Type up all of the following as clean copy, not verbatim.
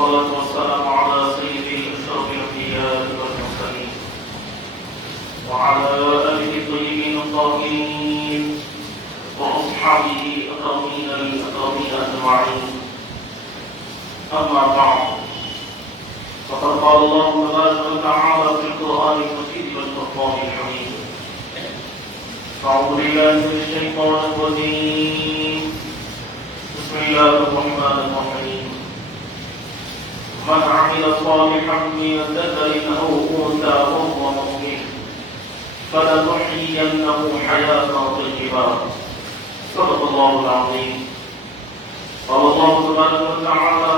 والصلاة والسلام على سيد أشرف الأنبياء والمرسلين وعلى آله الطيبين الطاهرين وأصحابه الأكرمين الأكرمين أجمعين. أما بعد، فقد قال الله تبارك وتعالى في القرآن المجيد والفرقان الحميد: أعوذ بالله من الشيطان الرجيم، بسم الله الرحمن الرحيم. من عمل صالحا من ذكر أو أنثى وهو مؤمن فلنحيينه حياة طيبة. صدق الله العظيم. قال الله تبارك وتعالى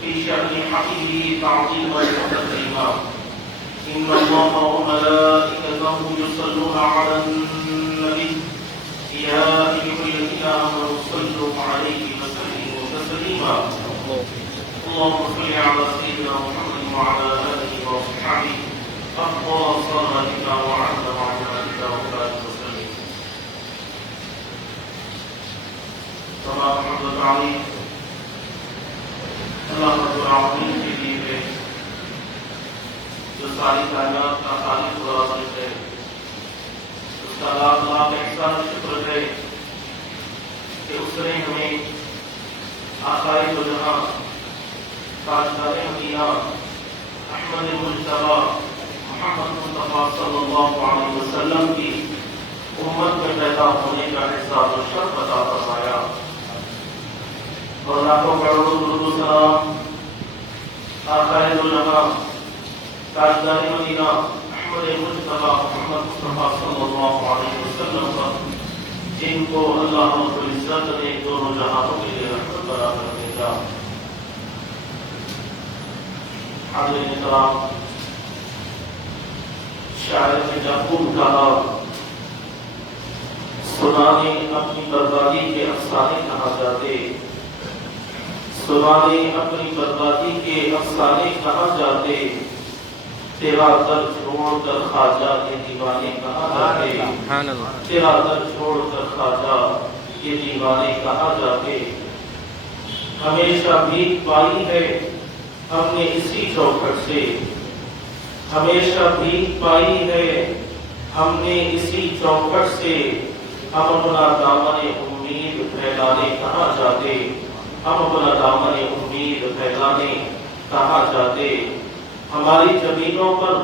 في شأن حبيبه تعظيما وتكريما: إن الله وملائكته يصلون على النبي يا أيها الذين آمنوا صلوا عليه وسلموا تسليما. اللهم صل على سيدنا محمد وعلى آله وصحبه أفضل صلاتك وعلى معجزاتك وبارك وسلم. تمام حمد العظيم اللہ رب العالمین کے لیے ہے جو ساری کائنات کا خالق و رازق ہے. اس کا لاکھ لاکھ احسان شکر ہے کہ اس نے ہمیں آقائے دو جہاں تاجدار مدینہ احمد مجتبی محمد مصطفیٰ صلی اللہ علیہ وسلم کی امت میں پیدا ہونے کا احساس و شرف عطا فرمایا. اور لاکھوں کروڑوں درود و سلام آقائے دو جہاں تاجدار مدینہ احمد مجتبی محمد مصطفیٰ صلی اللہ علیہ وسلم پر، جن کو اللہ رب العزت نے دونوں جہانوں کے لیے رحمت بنا کر بھیجا. حاضرین کرام، شاعر نے جب خوب کہا: سنانے اپنی بربادی کے افسانے کہاں جاتے، سنانے اپنی بربادی کے افسانے کہاں جاتے، تیرا در چھوڑ کر خواجہ کے دیوانے کہاں جاتے، تیرا در چھوڑ کر خواجہ کے دیوانے کہاں جاتے. ہمیشہ بھیک پائی ہے ہم نے اسی چوکھٹ سے، ہمیشہ بھیک پائی ہے ہم نے اسی چوکھٹ سے. ہم اپنا دامن امید پھیلانے کہاں جاتے، ہم اپنا دامن امید پھیلانے کہاں جاتے. ہماری زمینوں پر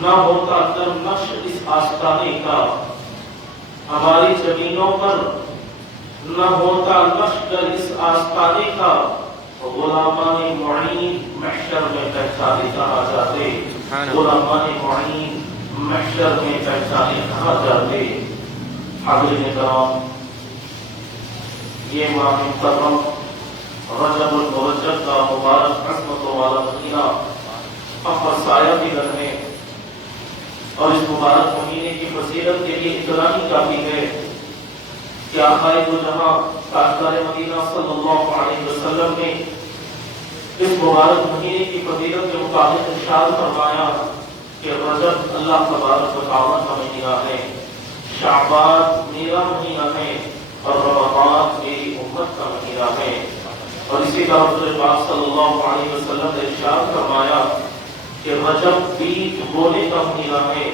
نہ ہوتا نقش اس آستانے کا، ہماری زمینوں پر نہ ہوتا نقش اس آستانے کا. غلامان معین محشر میں پہچانے کہاں جاتے، غلامان معین محشر میں پہچانے کہاں جاتے. حاضرین کرام، یہ ماہ محترم رجب المرجب کا مبارک عظمتوں والا مہینہ ہم پر سایہ بھی رکھنے اور اس مبارک مہینے کی فضیلت کے لیے اتنا ہی کافی ہے کہ آقائے دو جہاں تاجدار مدینہ صلی اللہ علیہ وسلم نے اس مبارک مہینے کی فضیلت کے مطابق ارشاد فرمایا کہ رجب اللہ تبارک و تعالیٰ کا مہینہ ہے، شعبان میرا مہینہ ہے، اور رمضان میری امت کا مہینہ ہے. اور اسی طرح رسول پاک صلی اللہ علیہ وسلم نے ارشاد فرمایا کہ رجب بیج بونے کا مہینہ ہے،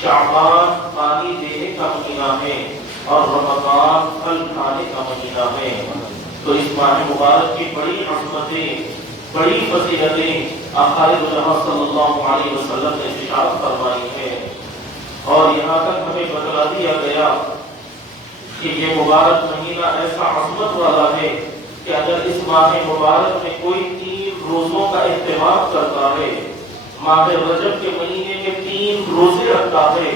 شعبان پانی دینے کا مہینہ ہے، اور رمضان پھل کھانے کا مہینہ ہے. تو اس ماہ مبارک کی بڑی عظمتیں، بڑی فضیلتیں آقائے دو جہاں صلی اللہ علیہ وسلم نے ارشاد فرمائی ہیں. اور یہاں تک ہمیں بتلا دیا گیا کہ یہ مبارک مہینہ ایسا عظمت والا ہے کہ اگر اس ماہ مبارک میں کوئی 3 روزوں کا اہتمام کرتا ہے، ماہ رجب کے مہینے میں 3 روزے رکھتا ہے،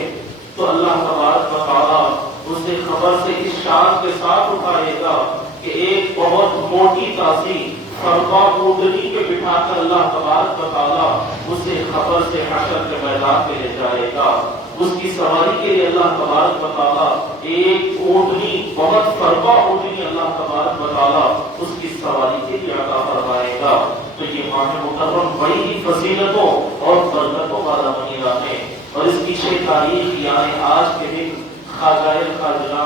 تو اللہ تبارک و تعالیٰ اسے خبر سے اس شان کے ساتھ اٹھائے گا کہ ایک بہت موٹی تازی فرقہ اونٹنی پہ بٹھا کر اللہ تبارک و تعالیٰ اسے خبر سے حشر کے میدان میں لے جائے گا. اس کی سواری کے لیے اللہ تبارک و تعالیٰ ایک اونٹنی، بہت فرقہ اونٹنی اللہ تبارک و تعالیٰ اس کی سواری کے لیے عطا فرمائے گا. تو یہ ماہ محرم بڑی ہی فضیلتوں اور برکتوں والا مہینہ ہے. اور اس کی 6 تاریخ یعنی آج کے دن خواجہ خواجہ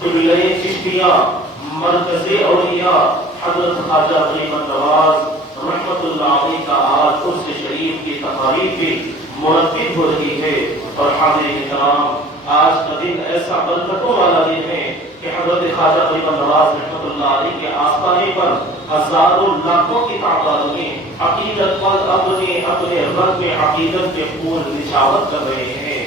قبلہ چشتیہ مرکز اولیاء حضرت خواجہ غریب نواز رحمت اللہ علیہ کا آج عرس شریف کی تقاریب بھی مرتب ہو رہی ہے۔ اور حاضرین کرام، آج کا دن ایسا برکتوں والا دن ہے کہ حضرت خواجہ غریب نواز رحمت اللہ علیہ کے آستانے پر ہزاروں لاکھوں کی تعداد میں عقیدت مند اپنے رب میں عقیدت کے خون نشاور کر رہے ہیں۔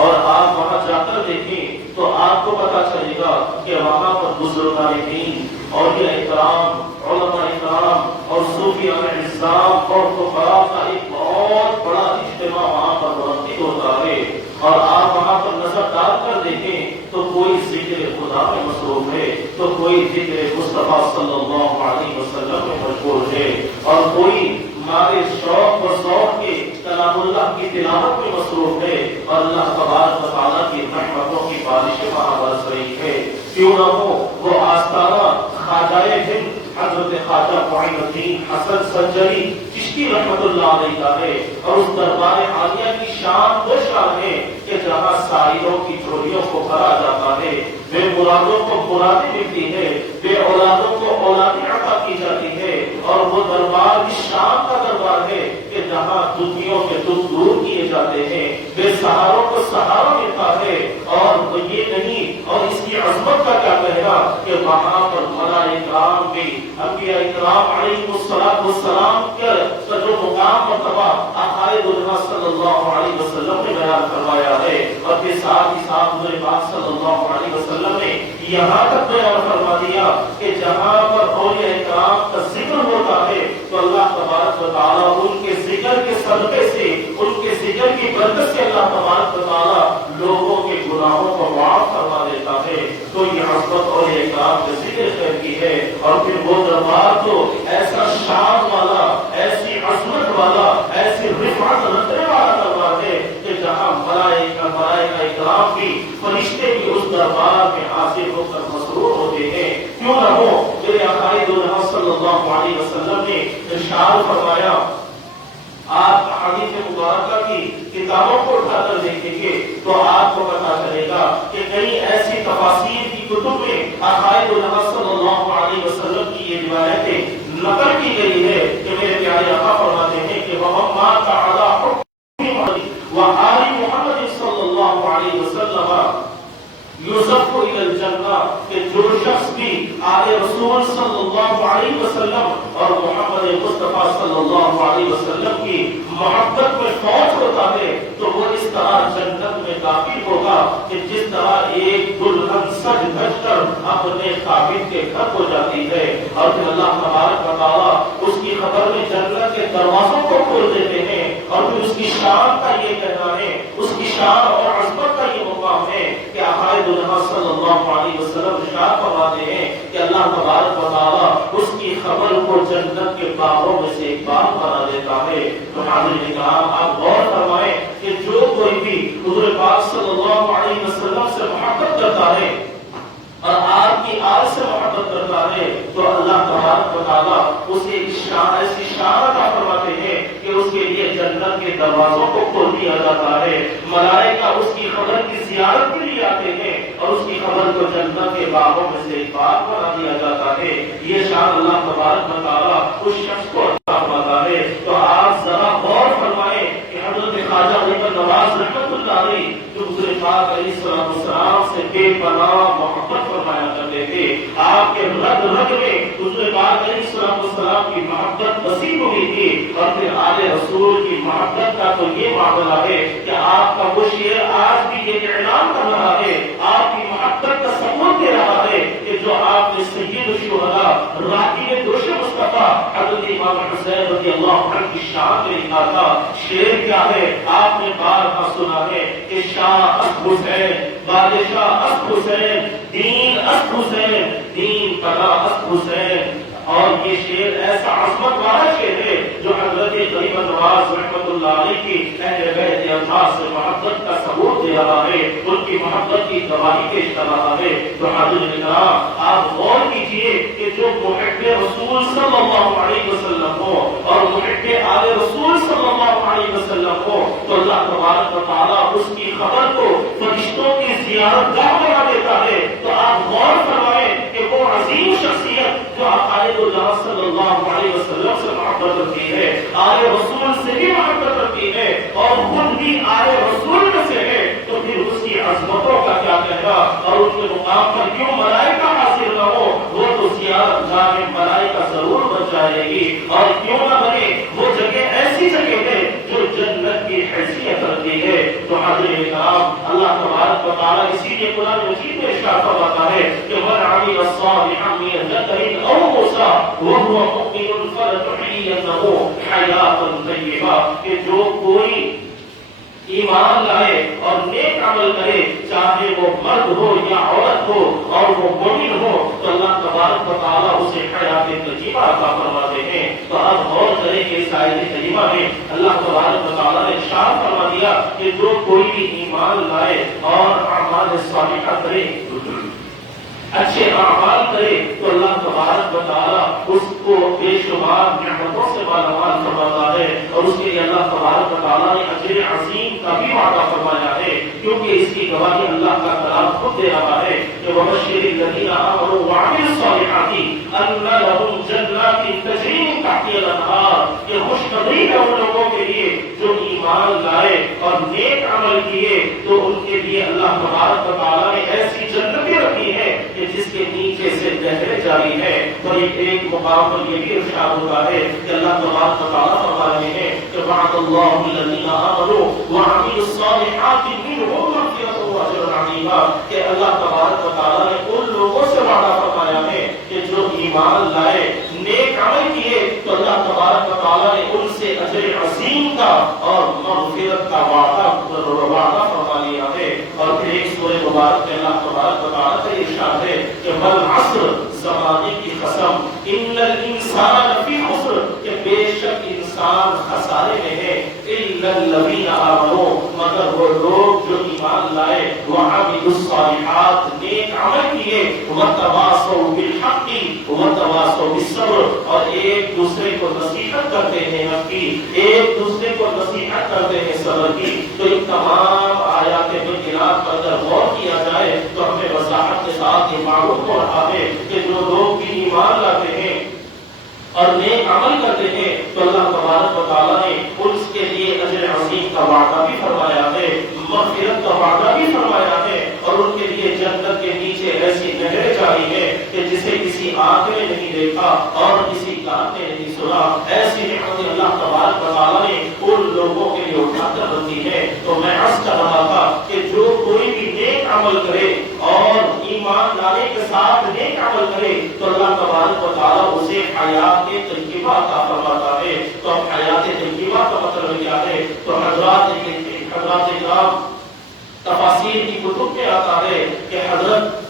اور آپ وہاں جا کر دیکھیں تو آپ کو پتا چلے گا کہ وہاں پر بزرگان دین، اولیاء کرام، علماء کرام اور صوفیاء اعظام اور فقراء کا ایک بہت بڑا اجتماع وہاں پر منعقد ہوتا ہے۔ اور آپ وہاں پر نظر ڈال کر دیکھیں تو کوئی ذکر خدا میں مصروف ہے، تو کوئی ذکر مصطفیٰ صلی اللہ علیہ وسلم میں مشغول ہے، اور کوئی ہمارے شوق و ذوق کے کلام اللہ کی تلاوت میں مصروف ہے، اور اللہ تبارک و تعالیٰ کی رحمتوں کی بارشیں وہاں برس رہی ہے۔ کیوں نہ ہو وہ آستانہ خواجہ ہند حضرت خواجہ معین الدین حسن سنجری چشتی رحمت اللہ علیہ کا ہے، اور اس دربار عالیہ کی شان وہ شان ہے کہ جہاں سائلوں کی چوریوں کو بھرا جاتا ہے، بے مرادوں کو مرادیں ملتی ہے، بے اولادوں کو اولادیں عطا کی جاتی ہے، اور وہ دربار کی شان کا دربار ہے کہ جہاں دکھیوں کے دکھ دور کیے جاتے ہیں، بے سہاروں کو سہارا ملتا ہے۔ اور یہ نہیں، اور اس کی عظمت کا کیا کہنا کہ وہاں پر ملائکہ کرام بھی، انبیاء کرام علیہ السلام کا جو مقام مرتبہ آقائے دنیا صلی اللہ علیہ وسلم نے بیان کروایا ہے، اور کے ساتھ ہی ساتھ حضور پاک صلی اللہ علیہ وسلم نے یہاں تک بیان فرما دیا کہ جہاں پر اولیاء کرام کا ذکر ہوتا ہے تو اللہ تبارک و تعالیٰ ان کے ذکر کے صدقے سے، ان کے ذکر کی برکت سے اللہ تبارک و تعالیٰ لوگوں کے گناہوں کو معاف فرما دیتا ہے۔ تو یہ عظمت اولیاء کرام کے ذکر خیر کی ہے، اور پھر وہ دربار تو ایسا شان والا، ایسی عظمت والا، ایسی رفعت رکھنے والا دربار ہے کہ جہاں ملائکہ کرام بھی، فرشتے بھی اس دربار میں حاضر ہو کر مسرور ہوتے ہیں۔ کیوں نہ ہو میرے آقائے دنیا صلی اللہ علیہ وسلم نے ارشاد فرمایا، آپ حدیث مبارکہ کی کتابوں کو اٹھا کر دیکھیں گے تو آپ کو پتا چلے گا کہ کئی ایسی تفاسیر کی کتب میں آقائے دنیا صلی اللہ علیہ وسلم کی یہ روایتیں نقل کی گئی ہے کہ میرے پیارے آقا فرماتے ہیں کہ وَمَا تَعَلَى حُكْمِ مُحَمَّدٍ وَآلِ مُحَمَّدٍ صلی اللہ علیہ وسلم یوسف الى الجنہ، کہ جو شخص بھی آل رسول صلی اللہ علیہ وسلم اور محمد مصطفیٰ صلی اللہ علیہ وسلم کی محبت میں فوت ہوتا ہے تو وہ اس طرح جنت میں داخل ہوگا کہ جس طرح ایک دلہن سج دھج کر اپنے قابل کے گھر ہو جاتی ہے، اور پھر اللہ تبارک و تعالیٰ اس کی خبر میں جنت کے دروازوں کو کھول دیتے ہیں، اور پھر اس کی شان کا یہ کہنا ہے، اس کی شان اور عظمت کا یہ مقام ہے کہ آقائے دنیا صلی اللہ علیہ وسلم ارشاد فرماتے ہیں کہ اللہ تبارک و تعالیٰ اس کی خبر کو جنت کے باغوں میں سے ایک باغ بنا دیتا ہے۔ تو حاضرین کرام، آپ غور فرمائیں کہ جو کوئی بھی حضور پاک صلی اللہ علیہ وسلم سے محبت کرتا ہے اور آپ کی آل سے محبت کرتا ہے تو اللہ تبارک و تعالیٰ اسے ایسی شان عطا فرماتے ہیں کہ اس کے لیے جنت کے دروازوں کو کھول دیا جاتا ہے، ملائکہ اس کی خبر کی زیارت کے لیے آتے ہیں، اور اس کی خبر کو جنت کے باغوں میں سے ایک باغ بنا دیا جاتا ہے۔ یہ شان اللہ تبارک و تعالیٰ اس شخص کو عطا فرماتا ہے۔ تو آپ ذرا غور فرمائیں کہ حضرت خواجہ غریب نواز رحمت اللہ علیہ جو حضور پاک علیہ السلام سے بے پناہ محبت فرمایا کرتے تھے، آپ کے رگ رگ میں حضور پاک علیہ السلام کی محبت وسیع ہوئی تھی، اور پھر آل رسول کی محبت کا تو یہ معاملہ ہے کہ آپ کا وہ شعر آج بھی یہ اعلان کر رہا ہے، آپ کی محبت کا ثبوت دے رہا ہے کہ جو آپ نے سید الشہداء راکب دوش مصطفیٰ حضرت امام حسین رضی اللہ عنہ کی شان میں لکھا تھا۔ شعر کیا ہے آپ نے بارہا سنا ہے کہ شاہ است حسین، بادشاہ است حسین، دین است حسین، دین پناہ است حسین۔ اور یہ شعر ایسا عظمت والا شعر ہے جو حضرت غریب نواز رحمت اللہ علیہ کی اہل بیت اطہار سے محبت کا ثبوت دے رہا ہے، ان کی محبت کی گواہی پیش کر رہا ہے۔ تو حضرت کرام، آپ غور کیجئے کہ جو محب رسول صلی اللہ علیہ وسلم ہو اور محب آل رسول صلی اللہ علیہ وسلم ہو تو اللہ تبارک و تعالیٰ اس کی خبر کو فرشتوں کی زیارت گاہ بنا دیتا ہے۔ تو آپ غور فرمائیں کہ وہ عظیم شخصیت جو عقائد اللہ صلی اللہ علیہ وسلم سے محبت رکھتی ہے، آل رسول سے بھی محبت رکھتی ہے اور خود بھی آل رسول میں سے ہے، تو پھر اس کی عظمتوں کا کیا کہنا اور اس کے مقام پر کیوں ملائکہ حاضر نہ ہو؟ وہ تو زیارت گاہ میں ملائکہ ضرور بن جائے گی، اور کیوں نہ بنے؟ وہ جگہ ایسی جگہ ہے جو جنت کی حیثیت رکھتی ہے۔ تو حاضرین کرام، اللہ تبارک و تعالیٰ اسی لیے قرآن مجید میں ارشاد فرماتا ہے کہ من عمل صالحا من ذکر او انثى وهو مؤمن فلنحيينه حیاۃ طیبہ، کہ جو کوئی ایمان لائے اور نیک عمل کرے، چاہے وہ مرد ہو یا عورت ہو اور وہ مومن ہو، تو اللہ تبارک و تعالیٰ اسے حیات طیبہ عطا فرماتے ہیں۔ تو اب غور کریں کہ اس آیت طیبہ میں اللہ تبارک و تعالیٰ نے ارشاد فرما دیا کہ جو کوئی بھی ایمان لائے اور اعمال صالحہ کرے، اچھے اعمال کرے، تو اللہ تبارک و تعالیٰ اس کو بے شمار نعمتوں سے مالامال فرماتا ہے، اور اس کے لیے اللہ تبارک و تعالیٰ نے اجر عظیم کا بھی وعدہ فرمایا ہے، کیونکہ اس کی گواہی اللہ کا کلام خود دے رہا ہے کہ وَبَشِّرِ الَّذِينَ آمَنُوا وَعَمِلُوا الصَّالِحَاتِ أَنَّ لَهُمْ جَنَّاتٍ تَجْرِي مِن تَحْتِهَا الْأَنْهَارُ، یہ خوشخبری ہے ان لوگوں کے لیے جو ایمان لائے اور نیک عمل کیے، تو ان کے لیے اللہ تبارک و تعالیٰ نے ایسی جنتیں رکھی ہیں کہ جس کے نیچے سے نہریں جاری ہے۔ اور ایک مقام پر یہ بھی ارشاد ہوتا ہے کہ اللہ تبارک و تعالیٰ فرما رہے ہیں کہ وعد اللہ الذین آمنوا وعملوا الصالحات منهم مغفرۃ واجر عظیما، کہ اللہ تبارک و تعالیٰ نے ان لوگوں سے وعدہ فرمایا ہے کہ جو ایمان لائے، نیک عمل کیے، تو اللہ تبارک و تعالیٰ نے ان سے اجر عظیم کا اور مغفرت کا وعدہ فرما لیا ہے۔ اور پھر ایک سورہ مبارک میں اللہ تبارک و تعالیٰ کا ارشاد ہے کہ والعصر، زمانے کی قسم، ان الانسان لفی خسر، کہ بے شک انسان خسارے میں ہے، الا الذین آمنوا، مگر وہ لوگ جو ایمان لائے، وعملوا الصالحات، نیک عمل کیے، وتواصوا بالحق وتواصوا بالصبر، اور ایک دوسرے کو نصیحت کرتے ہیں حق کی، ایک دوسرے کو نصیحت کرتے ہیں صبر کی۔ تو ان تمام آیات بینات پر اگر غور کیا جائے تو ہمیں وضاحت کے ساتھ یہ معلوم ہو رہا ہے کہ جو لوگ بھی ایمان لاتے ہیں اور نیک عمل کرتے ہیں، تو اللہ تبارک و تعالیٰ نے اس کے لیے اجر عظیم کا وعدہ بھی فرمایا ہے، مغفرت کا وعدہ بھی فرمایا ہے، اور ان کے لیے جنت کے نیچے ایسی نہریں جاری ہے کہ جسے کسی آنکھ نے نہیں دیکھا اور کسی کان نے نہیں سنا، ایسی نعمت اللہ تبارک و تعالیٰ نے ان لوگوں کے لیے اٹھا کر رکھی ہے۔ تو میں عرض کر رہا تھا کہ جو کوئی بھی نیک عمل کرے اور ایمان لانے کے ساتھ نیک عمل کرے، تو اللہ تبارک و تعالیٰ اسے حیات طیبہ عطا فرماتا ہے۔ تو اب حیات طیبہ کا مطلب کیا ہے؟ تو حضرات کرام، تفاسیر کی کتب میں آتا ہے کہ حضرت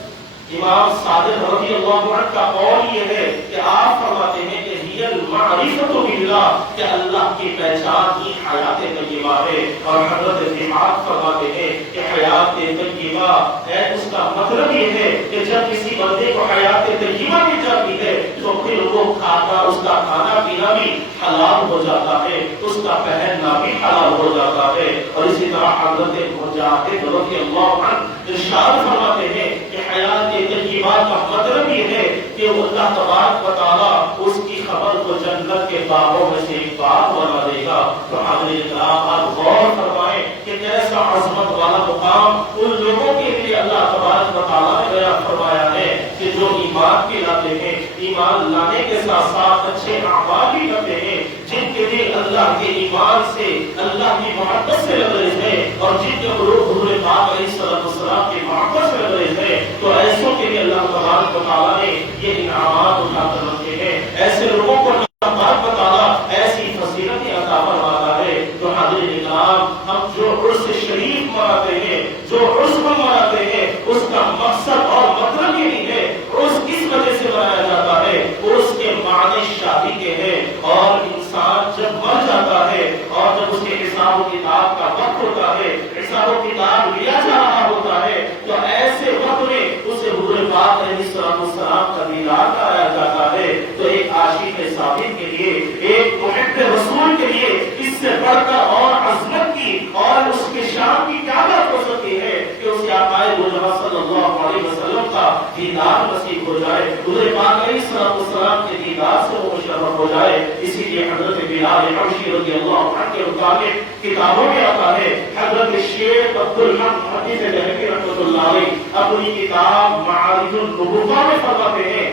امام صادق رضی اللہ عنہ کا قول یہ ہے کہ آپ فرماتے ہیں کہ ہی المعرفۃ باللہ، کہ اللہ کی پہچان ہی حیات طیبہ ہے۔ اور حضرت اتحاد فرماتے ہیں کہ حیات طیبہ ہے، اس کا مطلب یہ ہے کہ جب کسی بندے کو حیات طیبہ مل جاتی ہے تو پھر وہ کھانا، اس کا کھانا پینا بھی حلال ہو جاتا ہے، اس کا پہننا بھی حلال ہو جاتا ہے۔ اور اسی طرح حضرت مجاہد رضی اللہ عنہ ارشاد فرماتے ہیں کہ حیات طیبہ کا مطلب یہ ہے کہ اللہ تبارک و تعالیٰ اس کی خبر کو جنت کے باغوں میں سے ایک باغ بنا دے گا۔ تو حضرت کرام، آپ غور فرمائیں کہ کیسا عظمت والا مقام ان لوگوں کے لیے اللہ تبارک و تعالیٰ نے بیان فرمایا ہے کہ جو ایمان بھی لاتے ہیں، ایمان لانے کے ساتھ ساتھ اچھے اعمال بھی کرتے ہیں، جن کے لیے اللہ کے ایمان سے، اللہ کی محبت سے لبریز ہے، اور جن کے قلوب حضور پاک علیہ السلام کی محبت سے لبریز ہے، تو ایسوں کے لیے اللہ تبارک و تعالیٰ نے یہ انعامات اٹھا کر رکھے ہیں۔ ایسے لوگوں کو اللہ تبارک و تعالیٰ ایسی فضیلتیں عطا فرماتا ہے۔ تو حاضرین کرام، ہم جو عرس شریف مناتے ہیں، جو عرس مناتے ہیں، اس کا مقصد اور مطلب یہی ہے، عرس کس وجہ سے منایا جاتا ہے؟ عرس کے معنی شادی کے ہیں، اور انسان جب مر جاتا ہے اور جب اس کے حساب و کتاب کا وقت ہوتا ہے، حساب و کتاب لیا جا رہا ہوتا ہے، تو ایسے وقت میں اسے حضور پاک علیہ السلام کا دیدار کرایا جاتا ہے۔ تو ایک عاشق ثابت کے لیے، ایک محب رسول کے لیے اس سے بڑھ کر اور عظمت کی اور اس کے شان کی کیا بات ہو سکتی ہے کہ اس کے آقا صلی اللہ علیہ وسلم کا دیدار نصیب ہو جائے، حضور پاک علیہ السلام کے دیدار سے وہ مشرف ہو جائے۔ اسی لیے حضرت بلال حبشی رضی اللہ عنہ کے مطابق کتابوں میں آتا ہے، حضرت شیخ عبد الحق محدث دہلوی رحمۃ اللہ علیہ اپنی کتاب معارج النبوہ میں فرماتے ہیں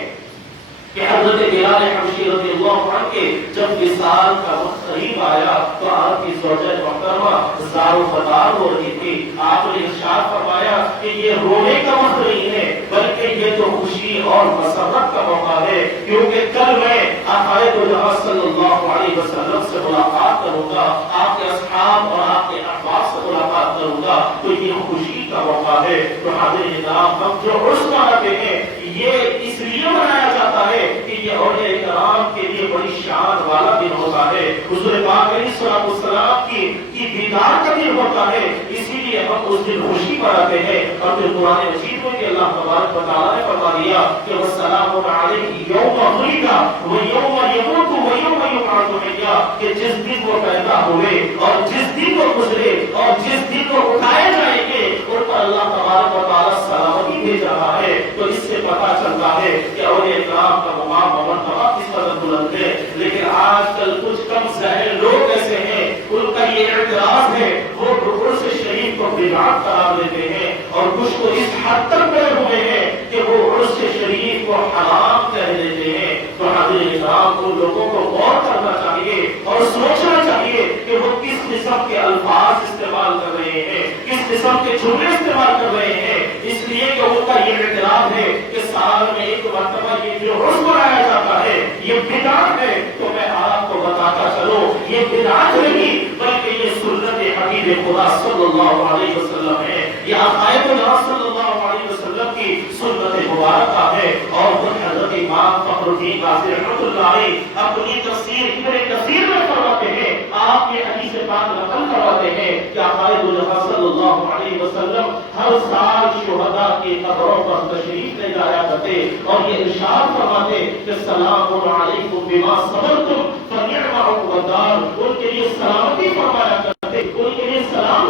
کہ حضرت بلال حبشی رضی اللہ عنہ کے جب وصال کا وقت قریب آیا تو آپ کی زوجہ محترمہ زار و فطار ہو رہی تھی۔ آپ نے ارشاد فرمایا کہ یہ رونے کا وقت نہیں ہے بلکہ یہ تو خوشی اور مسرت کا موقع ہے، کیونکہ کل میں آقا دو جہاں صلی اللہ علیہ وسلم سے ملاقات کروں گا، آپ کے اصحاب اور آپ کے احباب سے ملاقات کروں گا، تو یہ خوشی کا موقع ہے۔ تو حاضرین کرام، ہم جو عرس مناتے ہیں یہ اس لیے منایا جاتا ہے کہ یہ اولیاء کرام کے لیے بڑی شان والا دن ہوتا ہے، حضور پاک علیہ السلام کی دیدار کا دن ہوتا ہے، اسی لیے ہم اس دن خوشی مناتے ہیں۔ اور پھر قرآن مجید میں کہ اللہ تبارک و تعالیٰ نے فرما دیا کہ وَالسَّلَامُ عَلَيْهِ يَوْمَ وُلِدَ وَيَوْمَ يَمُوتُ وَيَوْمَ يُبْعَثُ حَيًّا، کہ جس دن وہ پیدا ہوئے اور جس دن وہ گزرے اور جس دن وہ اٹھائے جائیں گے ان پر اللہ تبارک و تعالیٰ سلامتی بھیج رہا ہے۔ تو اس سے پتہ چلتا ہے کہ اولیاء کرام کا مقام اور مرتبہ کس قدر بلند ہے۔ لیکن آج کل کچھ کم ذہن لوگ ایسے ہیں، ان کا یہ اعتراض ہے، وہ عرس شریف کو بدعت قرار دیتے ہیں اور کچھ کو اس حد تک گئے ہوئے ہیں کہ وہ عرس شریف کو حرام کہہ دیتے ہیں۔ تو حاضرین کرام، ان لوگوں کو غور کرنا چاہیے اور سوچنا چاہیے کہ وہ کس قسم کے الفاظ استعمال کر رہے ہیں، کس قسم کے جملے استعمال کر رہے ہیں، اس لیے کہ ان کا یہ اعتراض ہے کہ سال میں ایک مرتبہ یہ جو عرس منایا جاتا ہے یہ بدعت ہے۔ تو میں آپ کو بتاتا چلوں یہ بدعت نہیں بلکہ یہ سنت حبیب خدا صلی اللہ علیہ وسلم ہے، یہ عقائد اللہ صلی اللہ علیہ وسلم کی سنت مبارکہ ہے۔ اور خود حضرت امام فخر الدین رازی رحمۃ اللہ علیہ اپنی تفسیر ابن کثیر میں فرماتے ہیں، آپ یہ حدیث پاک نقل کرواتے ہیں کہ عقائد اللہ صلی اللہ علیہ وسلم ہر سال شہداء کی قبروں پر تشریف لے جایا کرتے اور یہ ارشاد فرماتے کہ سلام علیکم بما صبرتم فنعم عقبى الدار، ان کے لیے سلامتی فرمایا کرتے، ان کے لیے سلام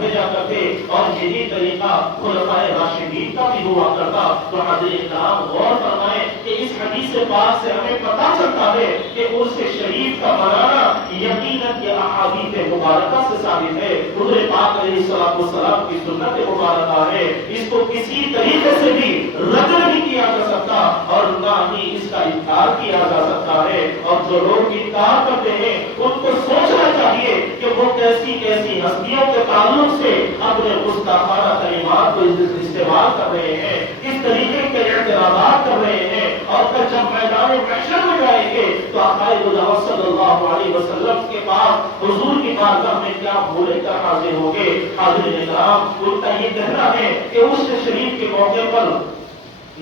بھیجا کرتے، اور یہی طریقہ خلفائے راشدین کا بھی ہوا کرتا۔ تو حاضرین کرام، غور فرمائیں کہ اس حدیث پاک سے ہمیں پتہ چلتا ہے کہ عرس شریف کا منانا یقیناً یہ احادیث مبارکہ سے ثابت ہے، حضور پاک علیہ السلام کی سنت مبارکہ ہے، اس کو کسی طریقے سے بھی رد نہیں کیا جا سکتا اور نہ ہی اس کا انکار کیا جا سکتا ہے۔ اور جو لوگ انکار کرتے ہیں ان کو سوچنا چاہیے کہ وہ کیسی کیسی ہستیوں کے تعلق سے اپنے گستاخانہ کلمات کو استعمال کر رہے ہیں، کس طریقے کے اعتراضات کر رہے ہیں، اور پھر جب میدان محشر میں جائیں گے تو عقائد صلی اللہ علیہ وسلم کے پاس حضور کی بارگاہ میں کیا بھولے کر حاضر ہوں گے۔ حاضرین کرام، ان کا یہ کہنا ہے کہ اس شریف کے موقع پر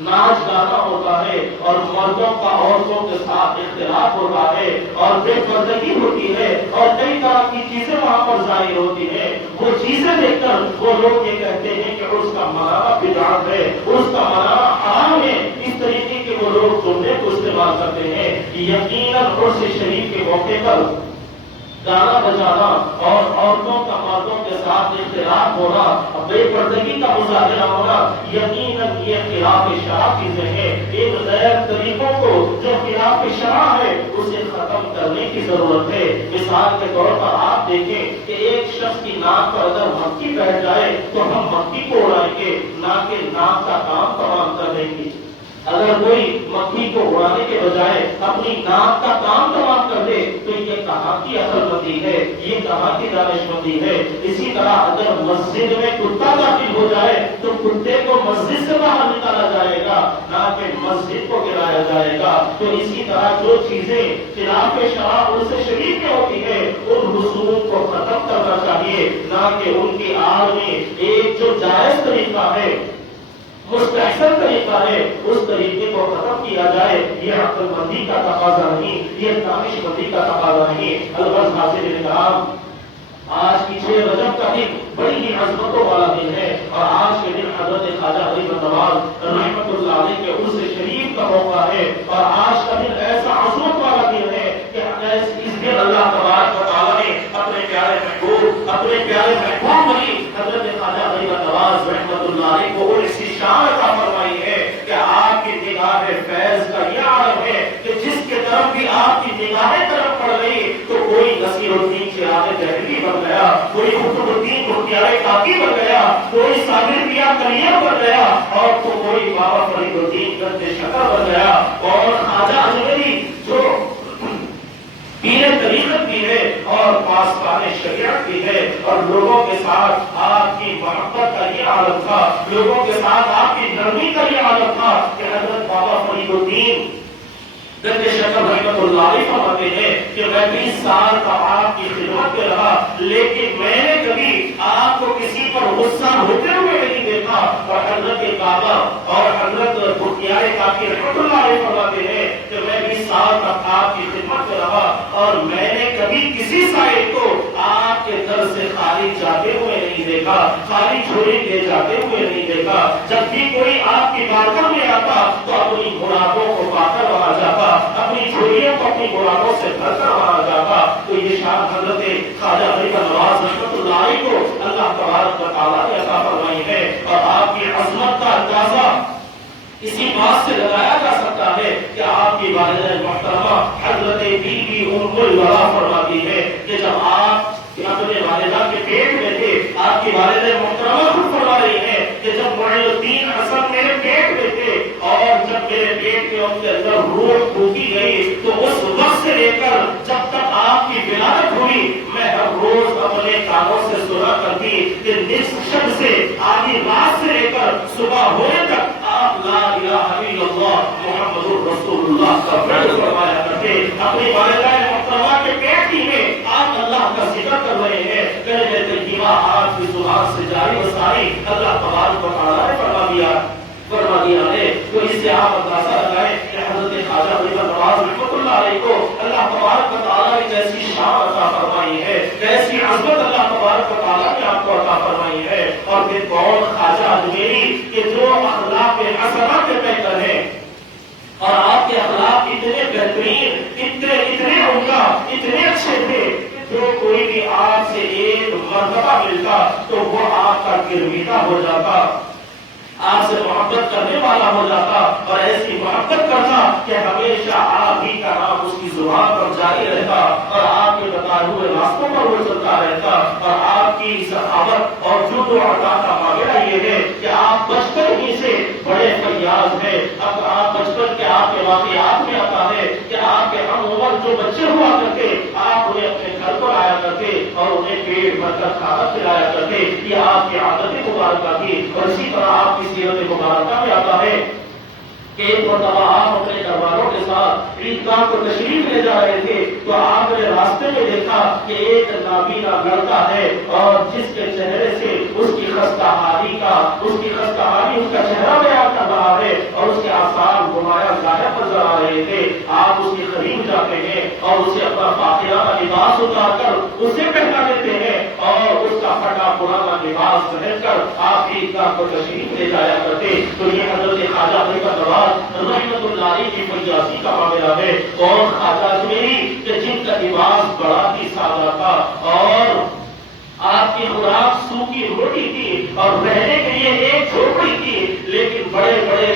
ناچ گانا ہوتا ہے اور مردوں کا عورتوں کے ساتھ اختلاط ہوتا ہے اور بے پردگی ہوتی ہے اور کئی طرح کی چیزیں وہاں پر ظاہر ہوتی ہیں، وہ چیزیں دیکھ کر وہ لوگ یہ کہتے ہیں کہ اس کا منانا بدعت ہے، اس کا منانا حرام ہے، اس طریقے کے وہ لوگ جملے کو استعمال کرتے ہیں۔ یقیناً عرس شریف کے موقع پر گانا بجانا اور عورتوں کا مردوں کے ساتھ اختلاط ہونا، بے پردگی کا مظاہرہ ہونا، یقیناً یہ خلاف شرع چیزیں ہیں۔ ایک غیر طریقوں کو جو خلاف شرع ہے اسے ختم کرنے کی ضرورت ہے۔ مثال کے طور پر آپ دیکھیں کہ ایک شخص کی ناک پر اگر مکھی بیٹھ جائے تو ہم مکھی کو اڑائیں گے، نہ کہ ناک کا کام تمام کر دیں گے۔ اگر کوئی مکھی کو اڑانے کے بجائے اپنی ناک کا کام تمام کر دے تو یہ کہاں کی عقل مندی ہے، یہ کہاں کی دانش مندی ہے۔ اسی طرح اگر مسجد میں کتا داخل ہو جائے تو کتے کو مسجد سے باہر نکالا جائے گا، نہ کہ مسجد کو گرایا جائے گا۔ تو اسی طرح جو چیزیں خلاف شرع عرس شریف میں ہوتی ہے ان رسوم کو ختم کرنا چاہیے، نہ کہ ان کی آڑ میں ایک جو جائز طریقہ ہے، مستحسن طریقہ ہے، اس طریقے کو ختم کیا جائے۔ یہ عقل مندی کا تقاضا نہیں، یہ دانش مندی کا تقاضا نہیں۔ البتہ حاضرین کرام، آج کی 6 رجب کا دن بڑی ہی عظمتوں والا دن ہے اور آج کے دن حضرت خواجہ غریب نواز رحمۃ اللہ علیہ کے عرس شریف کا موقع ہے اور آج کا دن ایسا عظمت والا دن ہے کہ اس دن اللہ تبارک و تعالیٰ نے اپنے پیارے محبوب ولی حضرت خواجہ غریب نواز رحمۃ اللہ علیہ کو ایسی شان عطا فرمائی ہے گیا، کوئی قطب الدین بختیار کاکی بن گیا، کوئی صابر میاں کلیم بن گیا، اور تو کوئی بابا فرید الدین گرد شکر بن گیا، اور خواجہ اجمیری جو پیر طریقت بھی ہے اور پاسبان شریعت بھی ہے، اور لوگوں کے ساتھ آپ کی محبت کا یہ عالم تھا، لوگوں کے ساتھ آپ کی نرمی کا یہ عالم تھا کہ حضرت بابا فرید الدین گرد شکر رحمت اللہ علیہ فرماتے ہیں کہ میں 20 سال کا آپ کی خدمت میں رہا، لیکن میں نے کبھی آپ کو کسی پر غصہ ہوتے ہوئے نہیں دیکھا، اور حضرت کعبہ اور حضرت بختیار کاکی رحمت اللہ علیہ فرماتے ہیں کہ میں 20 سال تک آپ کی خدمت میں رہا، اور میں نے کبھی کسی سائل کو آپ کے در سے خالی جاتے ہوئے نہیں دیکھا، خالی جھولی لے جاتے ہوئے نہیں دیکھا۔ جب بھی کوئی آپ کی بارگاہ میں آتا تو اپنی مرادوں کو پا کر وہاں جاتا، اپنی جھولیوں کو اپنی مرادوں سے بھر کر وہاں جاتا۔ تو یہ شان حضرت خواجہ غریب نواز رحمۃ اللہ علیہ کو اللہ تبارک و تعالیٰ نے عطا فرمائی ہے، اور آپ کی عظمت کا اندازہ اسی بات سے لگایا جا سکتا ہے کہ آپ کی والدہ محترمہ حضرت بی بی ام الورا فرماتی ہے کہ جب آپ اپنے والدہ کے پیٹ میں تھے، آپ کی والدہ محترمہ خود فرما رہی ہے کہ جب معین الدین حسن میرے پیٹ میں تھے، اور جب میرے پیٹ میں ان کے اندر روح پھونکی گئی، تو اس وقت سے لے کر جب تک آپ کی ولادت ہوئی، میں ہر روز اپنے کانوں سے سنا کرتی کہ نصف شب سے آدھی رات سے لے کر صبح ہونے تک آپ لا الہ الا اللہ محمد رسول اللہ کا ورد فرمایا کرتے۔ اپنی والدہ محترمہ کے پیٹ ہی میں آپ اللہ کا ذکر کر رہے ہیں، کلمہ طیبہ آپ کی زبان سے جاری و ساری اللہ تبارک و تعالیٰ نے فرما دیا ہے۔ تو اس سے آپ اندازہ لگائیں کہ حضرت خواجہ غریب نواز رحمۃ اللہ علیہ کو اللہ تبارک و تعالیٰ نے کیسی شان عطا فرمائی ہے، کیسی عظمت اللہ تبارک و تعالیٰ نے آپ کو عطا فرمائی ہے۔ اور پھر کون خواجہ اجمیری کہ جو اخلاق حسنہ کے پیکر ہیں، اور آپ کے اخلاق اتنے بہترین، اتنے عمدہ، اتنے اچھے تھے، جو کوئی بھی آپ سے ایک مرتبہ ملتا تو وہ آپ کا گرویدہ ہو جاتا، آپ سے محبت کرنے والا ہو جاتا، اور ایسی محبت کرتا کہ ہمیشہ آپ ہی کا نام اس کی زبان پر جاری رہتا، اور آپ کے بتائے ہوئے راستوں پر وہ چلتا رہتا، اور آپ کی سخاوت اور جود و عطا کا معاملہ یہ ہے کہ آپ بچپن ہی سے بڑے فیاض ہیں۔ اب آپ بچپن کے آپ کے واقعات میں آتا ہے کہ آپ کے ہم عمر جو بچے ہوا کرتے، آپ انہیں اپنے گھر پر آیا کرتے اور انہیں پیٹ بھر کر کھانا کھلایا کرتے، یہ آپ کی عادت مبارکہ تھی۔ اور اسی طرح آپ کی سیرت مبارکہ میں آتا ہے کہ ایک مرتبہ آپ اپنے گھر والوں کے ساتھ عیدگاہ کو تشریف لے جا رہے تھے، تو آپ نے راستے میں دیکھا کہ ایک نابینا لڑکا ہے، اور جس کے چہرے سے اس کی خستہ حالی اس کا چہرہ بیان کر رہا ہے، اور اس کے آثار نمایاں ظاہر نظر آ رہے تھے۔ آپ اس کے قریب جاتے ہیں اور اسے اپنا فاخرانہ لباس اتار کر اسے پہنا دیتے ہیں، اور اس کا پھٹا پرانا لباس پہن کر آپ عیدگاہ کو تشریف لے جایا کرتے۔ تو یہ حضرت خواجہ غریب نواز رحمت اللہ علیہ کی فیاضی کا معاملہ ہے۔ اور خواجہ اجمیری کہ جن کا لباس بڑا ہی سادہ تھا، اور آپ کی خوراک سوکھی روٹی تھی، اور رہنے کے لیے ایک جھوپڑی تھی، لیکن بڑے بڑے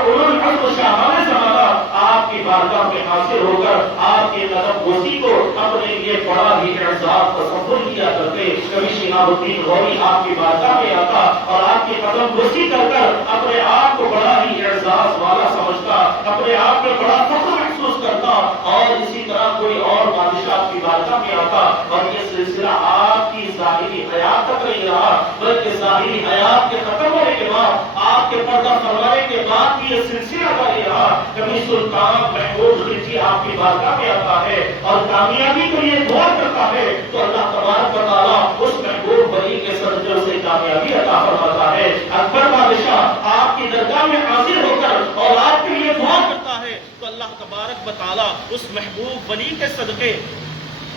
علوم شاہان زمانہ آپ کی بارگاہ میں حاضر ہو کر آپ کے قدم بوسی کو اپنے لیے بڑا ہی اعزاز تصور کیا کرتے۔ کبھی شہاب الدین غوری آپ کی بارگاہ میں آتا اور آپ کی قدم بوسی کر اپنے آپ کو بڑا ہی اعزاز والا سمجھتا، اپنے آپ میں بڑا فخر محسوس کرتا، اور اسی طرح کوئی اور بادشاہ کی بارگاہ میں آتا، اور یہ سلسلہ آپ کی ظاہری حیات تک نہیں رہا، بلکہ ظاہری حیات کے ختم ہونے کے بعد، آپ کے پردہ فرمانے کے بعد بھی یہ سلسلہ جاری رہا۔ کبھی سلطان محمود خلجی آپ کی بارگاہ میں آتا ہے اور کامیابی کے لیے دعا کرتا ہے، تو اللہ تبارک و تعالیٰ اس محبوب ولی کے صدقے سے کامیابی عطا فرماتا ہے۔ اکبر بادشاہ آپ کی درگاہ میں حاضر ہو کر اور آپ کے لیے دعا کرتا ہے، تو اللہ تبارک و تعالیٰ اس محبوب ولی کے صدقے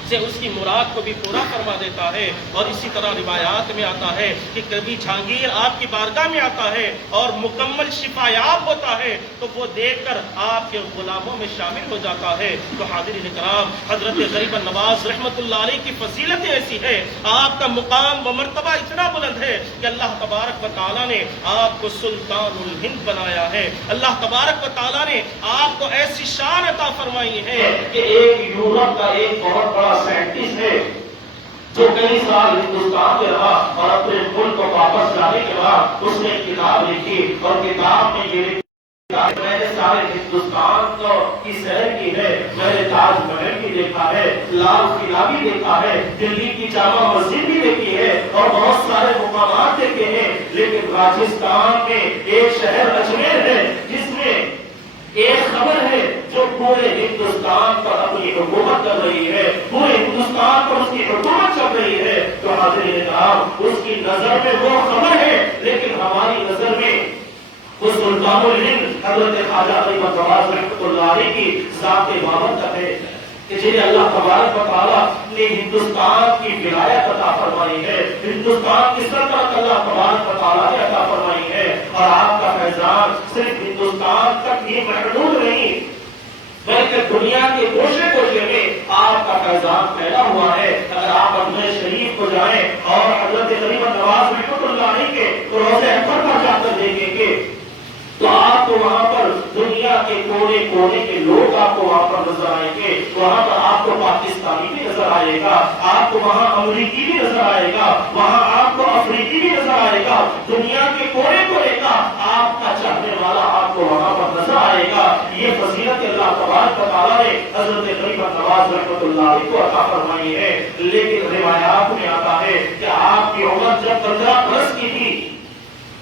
سے اس کی مراد کو بھی پورا فرما دیتا ہے۔ اور اسی طرح روایات میں آتا ہے کہ کبھی جہانگیر آپ کی بارگاہ میں آتا ہے اور مکمل شفا یاب ہوتا ہے، تو وہ دیکھ کر آپ کے غلاموں میں شامل ہو جاتا ہے۔ تو حاضرین کرام، حضرت غریب نواز رحمت اللہ علیہ کی فضیلت ایسی ہے، آپ کا مقام و مرتبہ اتنا بلند ہے کہ اللہ تبارک و تعالیٰ نے آپ کو سلطان الہند بنایا ہے۔ اللہ تبارک و تعالیٰ نے آپ کو ایسی شان عطا فرمائی ہے کہ ایک یورپ کا ایک بہت بڑا سائنٹسٹ ہے، جو کئی سال ہندوستان میں رہا اور اپنے ملک کو واپس جانے کے بعد اس نے ایک کتاب لکھی اور کتاب میں یہ میں نے سارے ہندوستان کی سیر کی ہے، میں نے تاج محل بھی دیکھا ہے، لال قلعہ بھی دیکھا ہے، دلی کی جامع مسجد بھی دیکھی ہے اور بہت سارے مقامات دیکھے ہیں، لیکن راجستھان میں ایک شہر اجمیر ہے جس میں ایک خبر ہے جو پورے ہندوستان پر اپنی حکومت کر رہی ہے، پورے ہندوستان پر اس کی حکومت چل رہی ہے۔ تو حاضرین کرام، اس کی نظر میں وہ خبر ہے، لیکن ہماری نظر میں وہ سلطان الہند حضرت خواجہ غریب نواز رحمۃ اللہ علیہ کی ذات بابرکت ہے کہ جنہیں اللہ تبارک و تعالیٰ نے ہندوستان کی ولایت عطا فرمائی ہے، ہندوستان کی سلطنت اللہ تبارک و تعالیٰ نے عطا فرمائی ہے، اور آپ کا فیضان صرف ہندوستان تک ہی محدود نہیں بلکہ دنیا کے گوشے گوشے میں آپ کا فیضان پھیلا ہوا ہے۔ اگر آپ اجمیر شریف کو جائیں اور حضرت غریب نواز رحمۃ اللہ علیہ کے روضہ اکبر پر جا کر دیکھیں گے تو آپ کو وہاں پر دنیا کے کونے کونے کے لوگ آپ کو وہاں پر نظر آئیں گے، وہاں پر آپ کو پاکستانی بھی نظر آئے گا، آپ کو وہاں امریکی بھی نظر آئے گا، وہاں آپ کو افریقی بھی نظر آئے گا، دنیا کے کونے کونے کا آپ کا چاہنے والا آپ کو وہاں پر نظر آئے گا۔ یہ فضیلت اللہ تبارک و تعالیٰ نے حضرت غریب نواز رحمۃ اللہ علیہ کو عطا فرمائی ہے، لیکن روایات میں آتا ہے کہ آپ کی عمر جب 15 برس کی تھی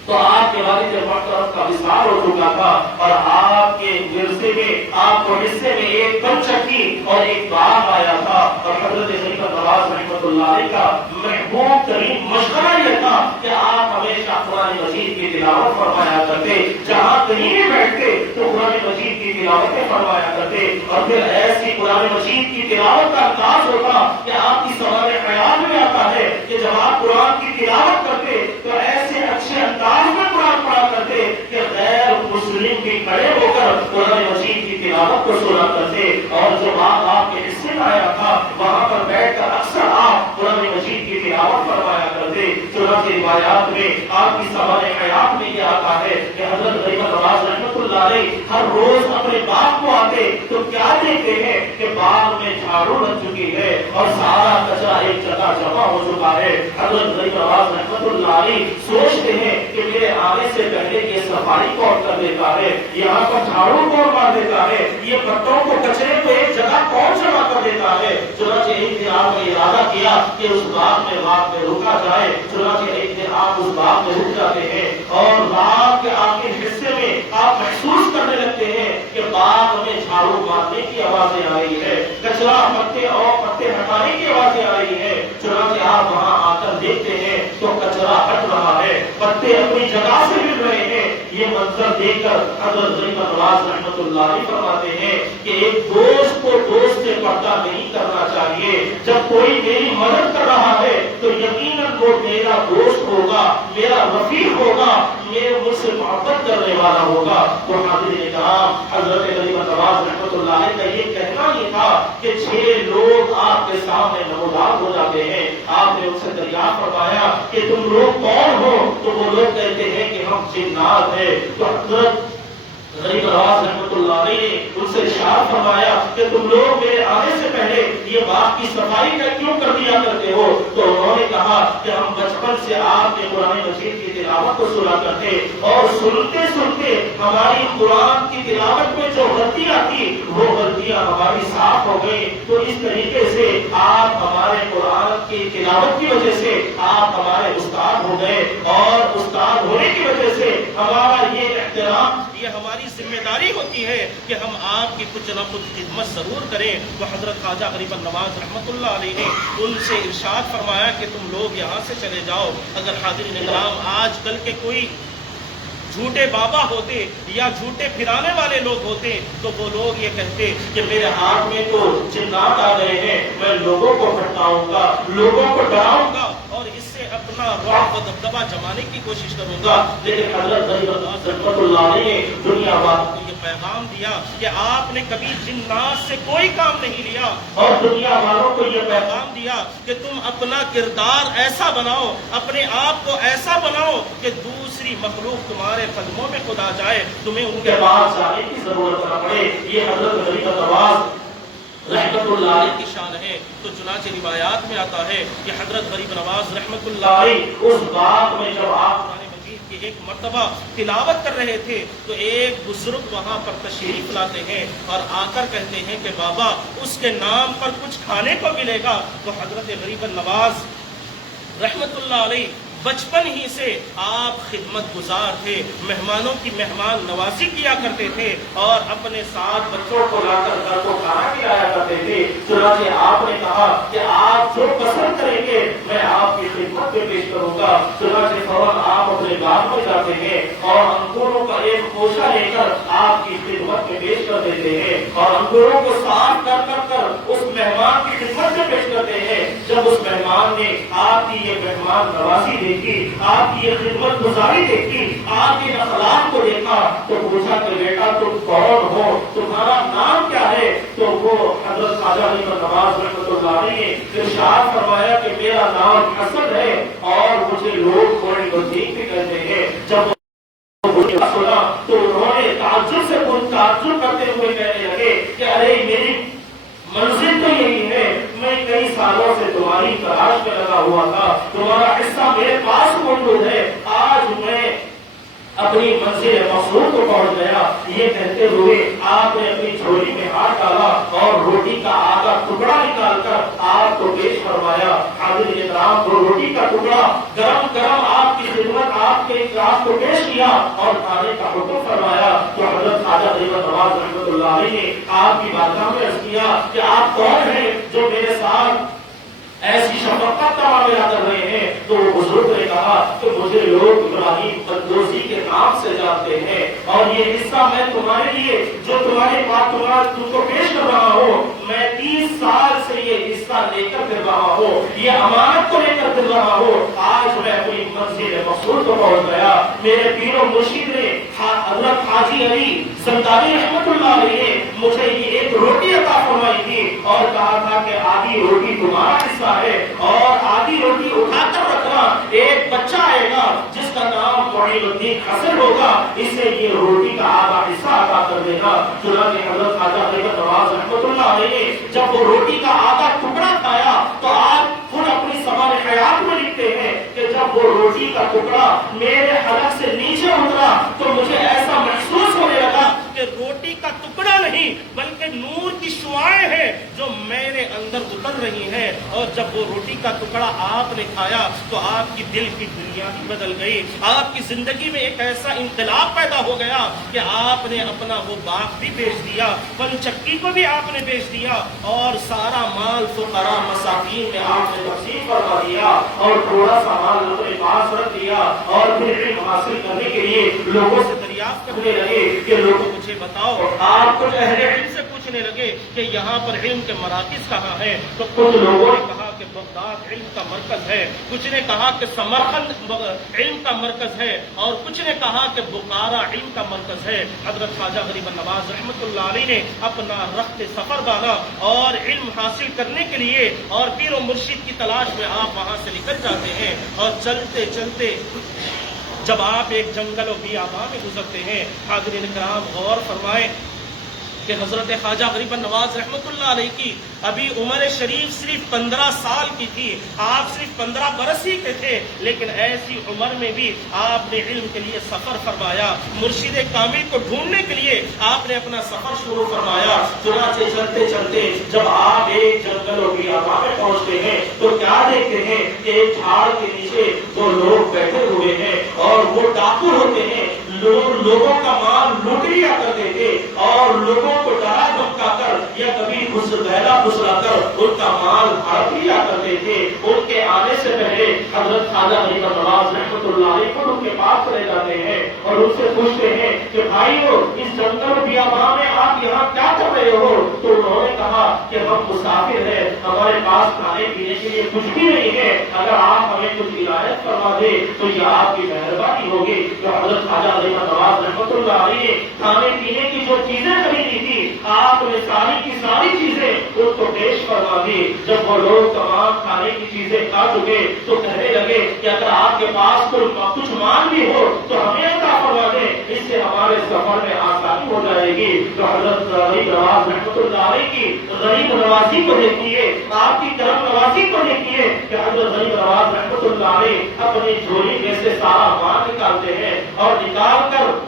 تو آپ کے والد محترم کا وصال ہو چکا تھا، اور آپ کے ورثے میں آپ کو حصے میں ایک چکی اور ایک باغ آیا تھا، اور حضرت غریب نواز رحمۃ اللہ علیہ کا محبوب ترین مشورہ یہ تھا کہ آپ ہمیشہ قرآن مجید کی تلاوت فرمایا کرتے، جہاں کہیں بھی بیٹھتے تو قرآن مجید کی تلاوتیں فرمایا کرتے، اور پھر ایسی قرآن مجید کی تلاوت کا انداز ہوتا کہ آپ کی سوال خیال میں آتا ہے کہ جب آپ قرآن کی تلاوت کرتے تو ایسے اچھے انداز میں قرآن پڑھا کرتے کہ غیر مسلم بھی کھڑے ہو کر قرآن مجید کی تلاوت کو سنا کرتے، اور جو بات آپ کے حصے میں آیا تھا وہاں پر بیٹھ کر اکثر آپ قرآن مجید کی تلاوت فرمایا کرتے۔ چنانچہ روایات میں آپ کی سوال حیات میں یہ آتا ہے کہ حضرت غریب نواز رحمۃ اللہ علیہ ہر روز اپنے باغ کو آتے تو کیا دیکھتے ہیں کہ باغ میں جھاڑو لگ چکی ہے اور سارا کچرا ایک جگہ جمع ہو چکا ہے۔ حضرت غریب نواز رحمۃ اللہ علیہ سوچتے ہیں کہ میرے آنے سے پہلے یہ صفائی کون کر دیتا ہے، یہاں پر جھاڑو کون مار دیتا ہے، یہ پتوں کو کچرے کو ایک جگہ کون جمع کر دیتا ہے۔ چنانچہ ایک دن آپ نے ارادہ کیا کہ اس باغ میں رات میں رکا جائے، چنانچہ ایک دن آپ اس باغ میں رک جاتے ہیں، اور رات کے آخری حصے میں آپ محسوس کرنے لگتے ہیں کہ باغ میں جھاڑو مارنے کی آوازیں آ رہی ہے، کچرا پتے اور پتے ہٹانے کی آوازیں آ رہی ہے۔ چنانچہ آپ وہاں آ کر دیکھتے ہیں تو کچرا ہٹ رہا ہے، پتے اپنی جگہ سے مل رہے ہیں۔ یہ منظر دیکھ کر حضرت غریب نواز رحمۃ اللہ علیہ فرماتے ہیں کہ ایک دوست کو دوست سے پردہ نہیں کرنا چاہیے، جب کوئی میری مدد کر رہا ہے تو یقیناً وہ میرا دوست ہوگا، میرا رفیق ہوگا، میرے مجھ سے محبت کرنے والا ہوگا۔ تو حاضرین کرام، حضرت غریب نواز رحمۃ اللہ علیہ کا یہ کہنا یہ تھا کہ 6 لوگ آپ کے سامنے نمودار ہو جاتے ہیں، آپ نے ان سے دریافت فرمایا کہ تم لوگ کون ہو؟ تو وہ لوگ کہتے ہیں کہ ہم جنات ہیں۔ تو حضرت غریب نواز رحمۃ اللہ علیہ نے ان سے ارشاد فرمایا کہ تم لوگ میرے آنے سے پہلے یہ باغ کی صفائی کا کیوں کر دیا کرتے ہو؟ تو انہوں نے کہا کہ ہم بچپن سے آپ کے قرآن مجید کی تلاوت کو سنا کرتے، اور سنتے سنتے ہماری قرآن کی تلاوت میں جو غلطیاں تھی وہ غلطیاں ہماری صاف ہو گئی، تو اس طریقے سے آپ ہمارے قرآن کی تلاوت کی وجہ سے آپ ہمارے استاد ہو گئے، اور استاد ہونے کی وجہ سے ہمارا یہ احترام، یہ ہماری ذمہ داری ہوتی ہے کہ ہم آپ کی کچھ نہ کچھ خدمت ضرور کریں۔ تو حضرت خواجہ غریب نواز رحمۃ اللہ علیہ نے ان سے ارشاد فرمایا کہ تم لوگ یہاں سے چلے جاؤ۔ اگر حاضرین کرام آج کل کے کوئی جھوٹے بابا ہوتے یا جھوٹے پھرانے والے لوگ ہوتے تو وہ لوگ یہ کہتے کہ میرے ہاتھ میں تو جنات آ گئے ہیں، میں لوگوں کو بھٹکاؤں گا، لوگوں کو ڈراؤں گا اور اس سے اپنا رعب و دبدبہ جمانے کی کوشش کروں گا۔ لیکن حضرت غریب نواز رحمۃ اللہ علیہ نے دنیا والوں کو یہ پیغام دیا کہ آپ نے کبھی جنات سے کوئی کام نہیں لیا، اور دنیا والوں کو یہ پیغام دیا کہ تم اپنا کردار ایسا بناؤ، اپنے آپ کو ایسا بناؤ کہ دوسری مخلوق تمہارے قدموں میں خدا جائے، تمہیں ان کے پاس جانے کی ضرورت نہ پڑے۔ یہ حضرت غریب نواز رحمت اللہ علیہ کی شان ہے، تو چنانچہ روایات میں آتا ہے کہ حضرت غریب نواز رحمت اللہ علیہ اس بات میں جب آپ قرآن مجید کی ایک مرتبہ تلاوت کر رہے تھے تو ایک بزرگ وہاں پر تشریف لاتے ہیں اور آ کر کہتے ہیں کہ بابا اس کے نام پر کچھ کھانے کو ملے گا. تو حضرت غریب نواز رحمت اللہ علیہ بچپن ہی سے آپ خدمت گزار تھے، مہمانوں کی مہمان نوازی کیا کرتے تھے اور اپنے ساتھ بچوں کو لا کر گھر کو کھانا کھلایا کرتے تھے. چنانچہ آپ نے کہا کہ آپ جو پسند کریں گے میں آپ کی خدمت میں پیش کروں گا. چنانچہ فوراً آپ اپنے باغ میں جاتے ہیں اور انگوروں کا ایک خوشہ لے کر آپ کی خدمت میں پیش کر دیتے ہیں اور انگوروں کو صاف کر اس مہمان کی خدمت میں پیش کرتے ہیں. جب اس مہمان نے آپ کی یہ مہمان نوازی دیکھی، آپ کی یہ خدمت گزاری دیکھی، آپ کے اخلاق کو دیکھا تو پوچھا کہ بیٹا تم کون ہو، تمہارا نام کیا ہے؟ تو وہ حضرت خواجہ غریب نواز رحمۃ اللہ علیہ نے ارشاد فرمایا کہ میرا نام حسن ہے اور مجھے لوگ بڑے وزیر بھی کہتے ہیں. جب سنا تو انہوں نے تعجب سے تعجب کرتے ہوئے کہنے لگے کہ ارے میری منزل تو یہی ہے، میں کئی سالوں سے تمہاری تلاش میں لگا ہوا تھا، تمہارا حصہ میرے پاس موجود ہے، آج میں اپنی منزل مقصود کو پہنچ گیا. یہ کہتے ہوئے آپ نے اپنی جھولی میں ہاتھ ڈالا اور روٹی کا آدھا ٹکڑا نکال کر آپ کو پیش فرمایا. حاضرین کرام وہ روٹی کا ٹکڑا گرم گرم آپ کی خدمت آپ کے اخلاص کو پیش کیا اور کھانے کا حکم فرمایا. تو حضرت خواجہ غریب نواز رحمۃ اللہ علیہ نے آپ کی بارگاہ میں عرض کیا کہ آپ کون ہیں جو میرے ساتھ ایسی شفقت کا معاملہ کر رہے ہیں؟ تو وہ بزرگ نے کہا کہ مجھے لوگ ابراہیم قدوسی کے نام سے جانتے ہیں اور یہ حصہ میں تمہارے لیے جو تمہارے پاس تم کو پیش کر رہا ہوں، میں 30 سال سے یہ حصہ لے کر پھر رہا ہوں، یہ امانت کو لے کر پھر رہا ہوں. آج میں اپنی منزل مقصود کو پہنچ گیا. میرے پیر و مرشد نے حضرت حاجی علی زرداری رحمت اللہ علیہ نے مجھے یہ ایک روٹی عطا فرمائی تھی اور کہا تھا کہ آدھی روٹی تمہارا حصہ ہے اور آدھی روٹی اٹھا کر رکھنا، ایک بچہ آئے گا جس کا نام معین الدین حسن ہوگا، اسے یہ روٹی کا آدھا حصہ عطا کر دینا. چنانچہ حضرت خواجہ غریب نواز رحمۃ اللہ علیہ نے جب وہ روٹی کا آدھا ٹکڑا کھایا تو آپ خود اپنی سوال حیات میں لکھتے ہیں کہ جب وہ روٹی کا ٹکڑا میرے حلق سے نیچے اترا تو مجھے ایسا محسوس ہونے لگا کہ روٹی کا ٹکڑا نہیں بلکہ نور کی شعاعیں ہیں جو میرے اندر اتر رہی ہیں. اور جب وہ روٹی کا ٹکڑا آپ نے کھایا تو آپ کی دل کی دنیا ہی بدل گئی. آپ کی زندگی میں ایک ایسا انقلاب پیدا ہو گیا کہ آپ نے اپنا وہ باغ بھی بیچ دیا، پن چکی کو بھی آپ نے بیچ دیا اور سارا مال فقراء مساکین میں آپ نے تقسیم فرما دیا اور تھوڑا سا مال اپنے پاس رکھ دیا اور پھر علم حاصل کرنے کے لیے لوگوں سے دریافت کرنے لگے کہ لوگوں مجھے بتاؤ. آپ کچھ اہل علم سے پوچھنے لگے کہ یہاں پر علم کے مراکز کہاں ہیں؟ تو کچھ لوگوں نے کہا کہ بغداد علم کا مرکز ہے، کچھ نے کہا کہ سمرقند علم کا مرکز ہے اور کچھ نے کہا کہ بخارا علم کا مرکز ہے. حضرت خواجہ غریب نواز رحمۃ اللہ علیہ نے اپنا رخت سفر باندھا اور علم حاصل کرنے کے لیے اور پیر و مرشد کی تلاش میں آپ وہاں سے نکل جاتے ہیں اور چلتے چلتے جب آپ ایک جنگل و بیاباں میں گزرتے ہیں، حاضرین کرام غور فرمائیں کہ حضرت خواجہ غریب نواز رحمۃ اللہ علیہ کی ابھی عمر شریف صرف 15 سال کی تھی، آپ صرف 15 برس ہی کے تھے، لیکن ایسی عمر میں بھی آپ نے علم کے لیے سفر فرمایا، مرشد کامل کو ڈھونڈنے کے لیے آپ نے اپنا سفر شروع فرمایا. چنانچہ چلتے چلتے جب آپ ایک جنگل و بیاباں میں پہنچتے ہیں تو کیا دیکھتے ہیں کہ ایک جھاڑ کے نیچے دو لوگ بیٹھے ہوئے ہیں اور وہ ڈاکو ہوتے ہیں، لوگوں کا مال لوٹ لیا کرتے تھے اور لوگوں کو ڈرا دھمکا کر یا کبھی بہلا پھسلا کر ان کا مال ہڑپ لیا کرتے تھے. ان کے آنے سے پہلے حضرت خواجہ غریب نواز رحمۃ اللہ علیہ کو ان کے پاس چلے جاتے ہیں اور ان سے پوچھتے ہیں کہ بھائیو اس جنگل بیاباں میں آپ یہاں کیا کر رہے ہو؟ تو انہوں نے کہا کہ ہم مسافر ہیں، ہمارے پاس کھانے پینے کے لیے کچھ بھی نہیں ہے، اگر آپ ہمیں کچھ عنایت فرما دیں تو یہ آپ کی مہربانی ہوگی. تو حضرت خواجہ غریب نواز رحمۃ اللہ علیہ نے کھانے پینے کی جو چیزیں خریدی تھی آپ نے ساری کی ساری چیزیں ان کو پیش فرما دی. جب وہ لوگ تمام کھانے کی چیزیں کھا چکے تو کہنے لگے کہ اگر آپ کے پاس کچھ مال بھی ہو تو ہمیں عطا فرما دیں، اس سے ہمارے سفر میں آسانی ہو جائے گی. تو حضرت غریب نواز رحمۃ اللہ علیہ کی غریب نوازی کو دیکھیے، آپ کی کرم نوازی کو دیکھیے کہ حضرت غریب نواز رحمۃ اللہ علیہ اپنی جھولی میں سے سارا مال نکالتے ہیں اور نکال کر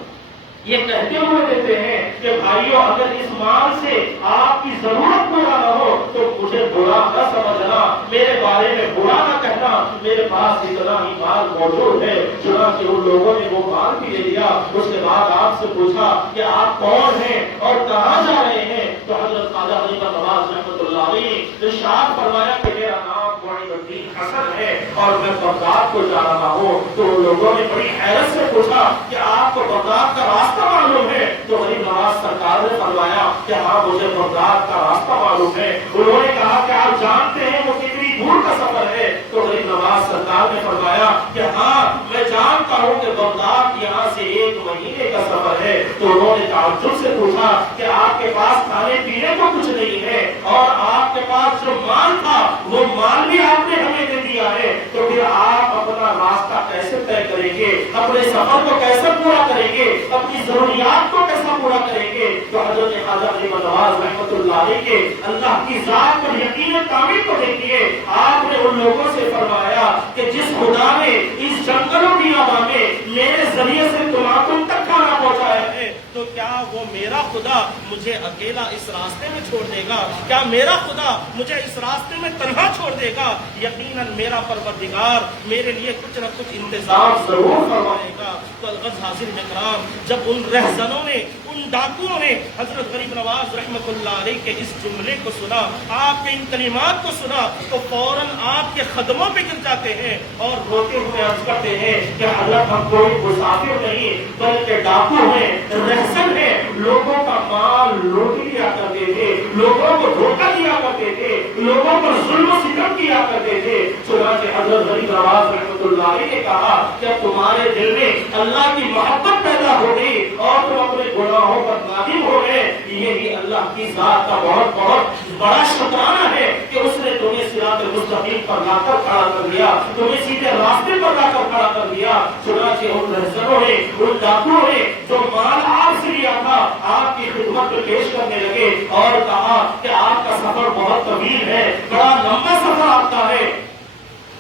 یہ کہتے ہوئے دیتے ہیں کہ بھائیو اگر اس مال سے آپ کی ضرورت پورا نہ ہو تو مجھے برا نہ سمجھنا، میرے بارے میں برا نہ کہنا، میرے پاس اتنا ہی مال موجود ہے۔ چنانچہ ان لوگوں نے وہ مال بھی لے لیا۔ اس کے بعد آپ سے پوچھا کہ آپ کون ہیں اور کہاں جا رہے ہیں؟ تو حضرت خواجہ غریب نواز رحمۃ اللہ علیہ نے ارشاد فرمایا کہ میرا نام معین الدین حسن ہے اور میں بغداد کو جا رہا ہوں۔ تو ان لوگوں نے بڑی حیرت سے پوچھا کہ آپ کو بغداد کا راستہ معلوم ہے؟ تو غریب نواز سرکار نے فرمایا کہ ہاں مجھے بغداد کا راستہ معلوم ہے۔ انہوں نے کہا کہ آپ جانتے ہیں وہ کتنی دور کا سفر ہے؟ تو غریب نواز سرکار نے فرمایا کہ ہاں میں جانتا ہوں کہ بغداد یہاں سے 1 مہینے کا سفر ہے۔ تو انہوں نے تعجب سے پوچھا کہ آپ کے پاس کھانے پینے کو کچھ نہیں ہے اور آپ کے پاس جو مال تھا وہ مال بھی آپ نے ہمیں دے دیا ہے، تو پھر آپ اپنا راستہ کیسے طے کریں گے؟ اپنے سفر کو کیسے پورا کریں گے؟ اپنی ضروریات کو کیسا پورا کریں گے؟ تو حضرت خواجہ غریب نواز رحمۃ اللہ علیہ کے اللہ کی ذات پر یقین کامل کو دیکھیے۔ آپ نے ان لوگوں سے فرمایا کہ جس خدا نے اس جنگلوں کی آبا میں میرے ذریعے سے تم تک کھانا پہنچایا ہے، تو کیا وہ میرا خدا مجھے اکیلا اس راستے میں چھوڑ دے گا؟ کیا میرا خدا مجھے اس راستے میں تنہا چھوڑ دے گا؟ یقیناً میرا پروردگار میرے لیے کچھ نہ کچھ انتظام ضرور فرمائے گا۔ تو الغرض حاضرین اکرام، جب ان رہزنوں نے، ان ڈاکوؤں نے حضرت غریب نواز رحمۃ اللہ علیہ کے اس جملے کو سنا، آپ کے ان کلمات کو سنا، تو فوراً آپ کے قدموں پہ گر جاتے ہیں اور روتے ہوئے عرض کرتے ہیں کہ حضرت ہم کوئی مسافر نہیں بلکہ ڈاکو ہیں، رہزن ہیں، لوگوں کا مال لوٹ لیا کرتے تھے، لوگوں کو دھوکہ دیا کرتے تھے، لوگوں پر ظلم و ستم کیا کرتے تھے۔ چنانچہ حضرت غریب نواز رحمۃ اللہ علیہ نے کہا کہ تمہارے دل میں اللہ کی محبت پیدا ہو گئی اور تم اپنے گناہوں پر نادم ہو گئے، یہ بھی اللہ کی ذات کا بہت بہت بڑا شکرانہ ہے کہ اس نے تمہیں صراط مستقیم پر لا کر کھڑا کر دیا، تمہیں سیدھے راستے پر لا کر کھڑا کر دیا۔ چنانچہ ان رہزنوں نے، ان ڈاکوؤں نے جو مال آپ سے لیا تھا آپ کی خدمت میں پیش کرنے لگے اور کہا کہ آپ کا سفر بہت طویل ہے، بڑا لمبا سفر آپ کا ہے،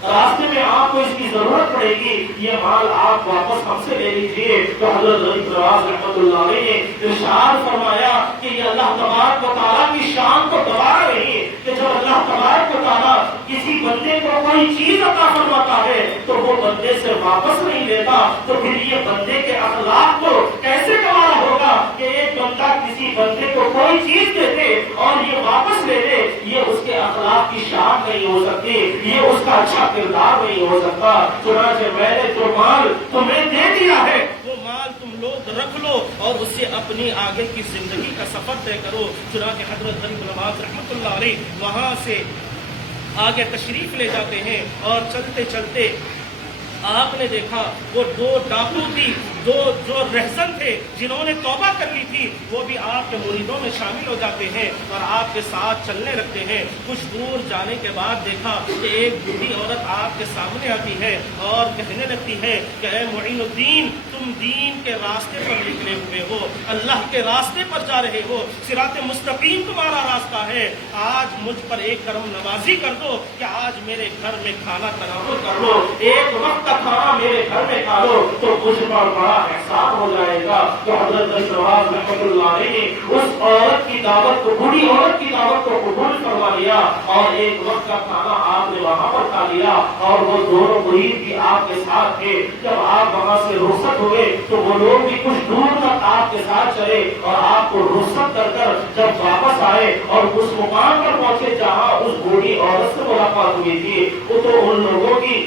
راستے میں آپ کو اس کی ضرورت پڑے گی، یہ مال آپ واپس ہم سے لے لیجئے۔ تو حضرت غریب نواز رحمۃ اللہ علیہ نے ارشاد فرمایا کہ یہ اللہ تبارک و تعالیٰ کی شان کو گوارا نہیں کہ جب اللہ تبارک و تعالیٰ کسی بندے کو کوئی چیز عطا فرماتا ہے تو وہ بندے سے واپس نہیں لیتا، تو پھر یہ بندے کے اخلاق کو کیسے گوارا ہوگا کہ ایک بندہ کسی بندے کو کوئی چیز دے دے اور یہ واپس لے لے؟ یہ اس کے اخلاق کی شان نہیں ہو سکتی، یہ اس کا اچھا کردار نہیں ہو سکتا۔ چنانچہ میں نے جو مال تمہیں دے دیا ہے وہ مال تم لوگ رکھ لو اور اس سے اپنی آگے کی زندگی کا سفر طے کرو۔ چنانچہ حضرت غریب نواز رحمۃ اللہ علیہ وہاں سے آگے تشریف لے جاتے ہیں اور چلتے چلتے آپ نے دیکھا وہ 2 ڈاکو تھی، جو رہزن تھے جنہوں نے توبہ کر لی تھی، وہ بھی آپ کے مریدوں میں شامل ہو جاتے ہیں اور آپ کے ساتھ چلنے لگتے ہیں۔ کچھ دور جانے کے بعد دیکھا کہ ایک بوڑھی عورت آپ کے سامنے آتی ہے اور کہنے لگتی ہے کہ اے معین الدین، تم دین کے راستے پر نکلے ہوئے ہو، اللہ کے راستے پر جا رہے ہو، صراط مستقیم تمہارا راستہ ہے، آج مجھ پر ایک کرم نوازی کر دو کہ آج میرے گھر میں کھانا تناول کر لو، ایک وقت کا کھانا میرے گھر میں کھا لو تو مجھ پر بڑا احسان ہو جائے گا۔ تو حضرت غریب نواز رحمۃ اللہ علیہ نے اس عورت کی دعوت کو، بوڑھی عورت کی دعوت کو قبول فرما لیا اور ایک وقت کا کھانا آپ نے وہاں پر کھا لیا اور وہ دونوں مرید بھی آپ کے ساتھ تھے۔ جب آپ وہاں سے رخصت ہوئے تو وہ لوگ بھی کچھ دور تک آپ کے ساتھ چلے اور آپ کو رخصت کر کر جب واپس آئے اور اس مقام پر پہنچے جہاں اس بوڑھی عورت سے ملاقات ہوئی تھی، تو ان لوگوں کی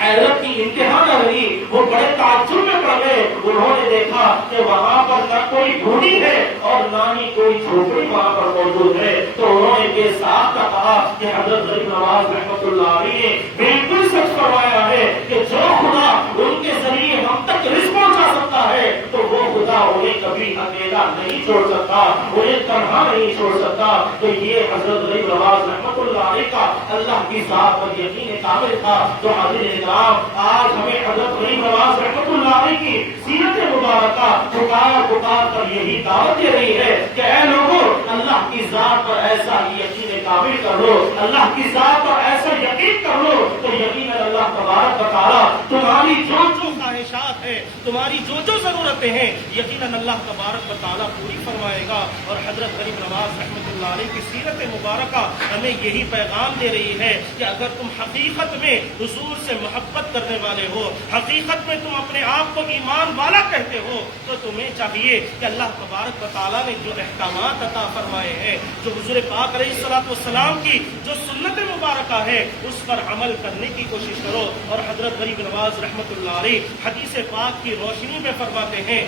حیرت کی انتہا نہ رہی، وہ بڑے تعجب میں پڑ گئے۔ انہوں نے دیکھا کہ وہاں پر نہ کوئی ڈھونڈی ہے اور نہ ہی کوئی جھوپڑی وہاں پر موجود ہے۔ تو انہوں نے بے ساختہ کہا کہ حضرت غریب نواز رحمۃ اللہ علیہ نے بالکل سچ فرمایا ہے کہ جو خدا ان کے ذریعے ہم تک رزق پہنچا سکتا ہے تو وہ خدا انہیں کبھی اکیلا نہیں چھوڑ سکتا، انہیں تنہا نہیں چھوڑ سکتا۔ تو یہ حضرت غریب نواز رحمۃ اللہ علیہ کا اللہ کی ذات پر یقین کامل تھا۔ تو حضرت آج ہمیں حضرت غریب نواز رحمۃ اللہ علیہ کی سیرت مبارکہ پکار پکار کر یہی دعوت دے رہی ہے کہ اے لوگوں، اللہ کی ذات پر ایسا یقین کامل کر لو، اللہ کی ذات پر ایسا یقین کر لو تو یقیناً اللہ تبارک و تعالیٰ تمہاری جو خواہشات ہے، تمہاری جو ضرورتیں ہیں، یقیناً اللہ تبارک و تعالیٰ پوری فرمائے گا۔ اور حضرت غریب نواز رحمۃ اللہ علیہ کی سیرت مبارکہ ہمیں یہی پیغام دے رہی ہے کہ اگر تم حقیقت میں حضور سے محبت کرنے والے ہو، حقیقت میں تم اپنے آپ کو ایمان والا کہتے ہو، تو تمہیں چاہیے کہ اللہ تبارک و تعالیٰ نے جو احکامات عطا فرمائے ہیں، جو حضور پاک علیہ الصلوۃ والسلام کی جو سنت مبارکہ ہے، اس پر عمل کرنے کی کوشش کرو۔ اور حضرت غریب نواز رحمۃ اللہ علیہ حدیث پاک کی روشنی میں فرماتے ہیں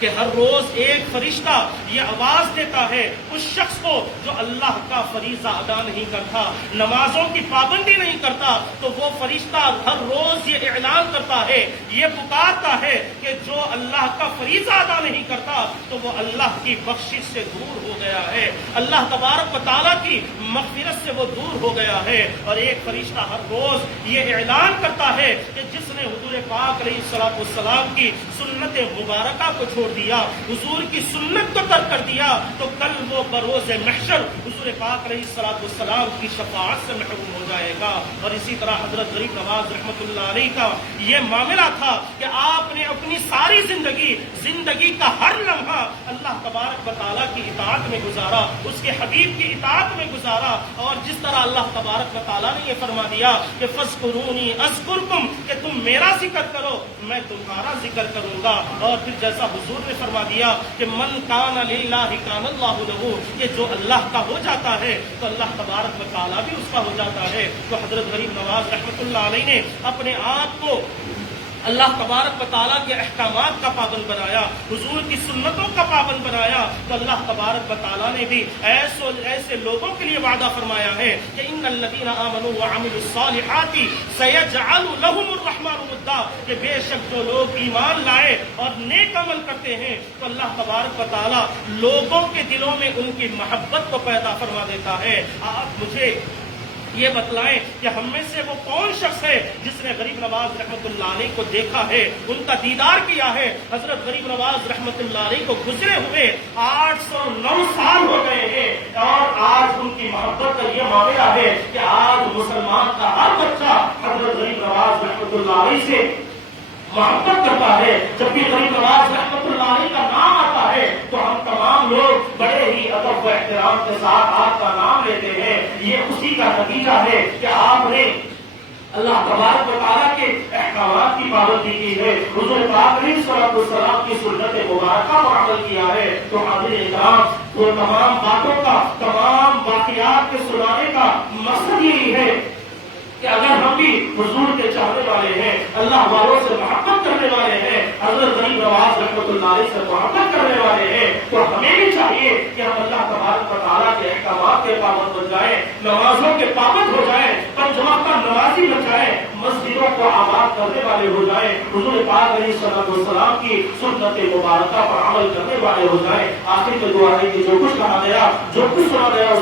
کہ ہر روز ایک فرشتہ یہ آواز دیتا ہے اس شخص کو جو اللہ کا فریضہ ادا نہیں کرتا، نمازوں کی پابندی نہیں کرتا، تو وہ فرشتہ ہر روز یہ اعلان کرتا ہے، یہ پکارتا ہے کہ جو اللہ کا فریضہ ادا نہیں کرتا تو وہ اللہ کی بخشش سے دور ہو گیا ہے، اللہ تبارک و تعالیٰ کی مغفرت سے وہ دور ہو گیا ہے۔ اور ایک فرشتہ ہر روز یہ اعلان کرتا ہے کہ جس نے حضور پاک علیہ الصلوۃ والسلام کی سنت مبارکہ کو چھوڑ دیا، حضور کی سنت کو ترک کر دیا، تو کل وہ بروز محشر حضور پاک علیہ الصلوۃ والسلام کی شفاعت سے محروم ہو جائے گا۔ اور اسی طرح حضرت غریب نواز رحمۃ اللہ علیہ کا یہ معاملہ تھا کہ آپ نے اپنی ساری زندگی کا ہر لمحہ اللہ تبارک و تعالیٰ کی اطاعت میں گزارا، اس کے حبیب کی اطاعت میں گزارا۔ اور جس طرح اللہ تبارک و تعالیٰ نے یہ فرما دیا کہ فاذکرونی اذکرکم، کہ تم میرا ذکر کرو میں تمہارا ذکر کروں گا۔ اور پھر جیسا حضور نے فرما دیا کہ من کان للہ کان اللہ لہ، کہ جو اللہ کا ہو جاتا ہے تو اللہ تبارک و تعالیٰ بھی اس کا ہو جاتا ہے۔ تو حضرت غریب نواز رحمۃ اللہ علیہ نے اپنے آپ کو اللہ تبارک و تعالیٰ کے احکامات کا پابند بنایا، حضور کی سنتوں کا پابند بنایا، تو اللہ تبارک و تعالیٰ نے بھی ایسے لوگوں کے لیے وعدہ فرمایا ہے کہ ان الذین آمنوا وعملوا الصالحات سیجعل لهم الرحمن ودا، کہ بے شک جو لوگ ایمان لائے اور نیک عمل کرتے ہیں تو اللہ تبارک و تعالیٰ لوگوں کے دلوں میں ان کی محبت کو پیدا فرما دیتا ہے۔ آپ مجھے یہ بتلائیں کہ ہم میں سے وہ کون شخص ہے جس نے غریب نواز رحمۃ اللہ علیہ کو دیکھا ہے، ان کا دیدار کیا ہے۔ حضرت غریب نواز رحمۃ اللہ علیہ کو گزرے ہوئے 809 سال ہو گئے ہیں، اور آج ان کی محبت کا یہ معاملہ ہے کہ آج مسلمان کا ہر بچہ حضرت غریب نواز رحمۃ اللہ علیہ سے محبت کرتا ہے۔ جب بھی غریب نواز رحمۃ اللہ علیہ کا نام آتا ہے تو ہم تمام لوگ بڑے ہی ادب و احترام کے ساتھ آپ کا نام لیتے ہیں۔ یہ اسی کا نتیجہ ہے کہ آپ نے اللہ تبارک و تعالیٰ کے احکامات کی پابندی کی ہے، حضور پاک علیہ الصلوۃ والسلام کی سنت مبارکہ پر عمل کیا ہے۔ تو حاضرین اکرام، وہ تمام باتوں کا، تمام واقعات کے سنانے کا مقصد یہی ہے کہ اگر ہم بھی حضور کے چاہنے والے ہیں، اللہ والوں سے محبت کرنے والے ہیں، حضرت غریب نواز رحمۃ اللہ علیہ سے محبت کرنے والے ہیں، تو ہمیں بھی چاہیے کہ ہم اللہ تبارک و تعالیٰ کے احکامات کے پابند بن جائیں، نمازوں کے پابند ہو جائیں، پنج وقتہ نمازی بن جائیں، مسجدوں کو آباد کرنے والے ہو جائیں، حضور پاک علیہ الصلوۃ والسلام کی سنت مبارکہ پر عمل کرنے والے ہو جائیں۔ آخر میں دعا ہے کہ جو کچھ کہا گیا، جو کچھ سنا گیا